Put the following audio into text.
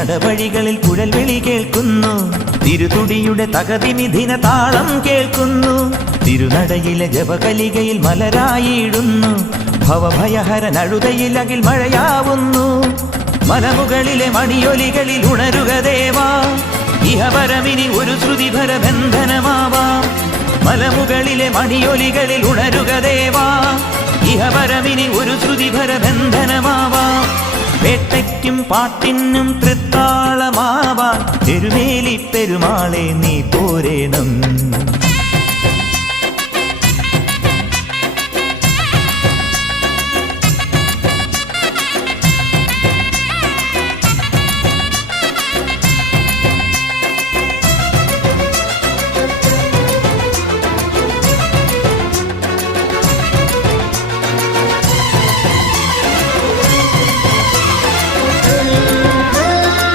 നടവഴികളിൽ കുഴൽവിളി കേൾക്കുന്നു, തിരുതുടിയുടെ തകതിമിഥിന താളം കേൾക്കുന്നു. തിരുനടയിലെ ജപകലികയിൽ മലരായിടുന്നു, ഭവഭയഹരൻ അഴുതയിൽ അകിൽ മഴയാവുന്നു. മലമുകളിലെ മണിയൊലികളിൽ ഉണരുക ദേവാ, ഇഹപരമിനി ഒരു ശ്രുതിഭര ബന്ധനമാവാം. മലമുകളിലെ മണിയൊലികളിൽ ഉണരുക ദേവാ, ഇഹപരമിനി ഒരു ശ്രുതിഭര ബന്ധനമാവാം. വേട്ടയ്ക്കും പാട്ടിനും തൃത്താളമാവാൻ എരുമേലി പെരുമാളെ നീ പോരേണം.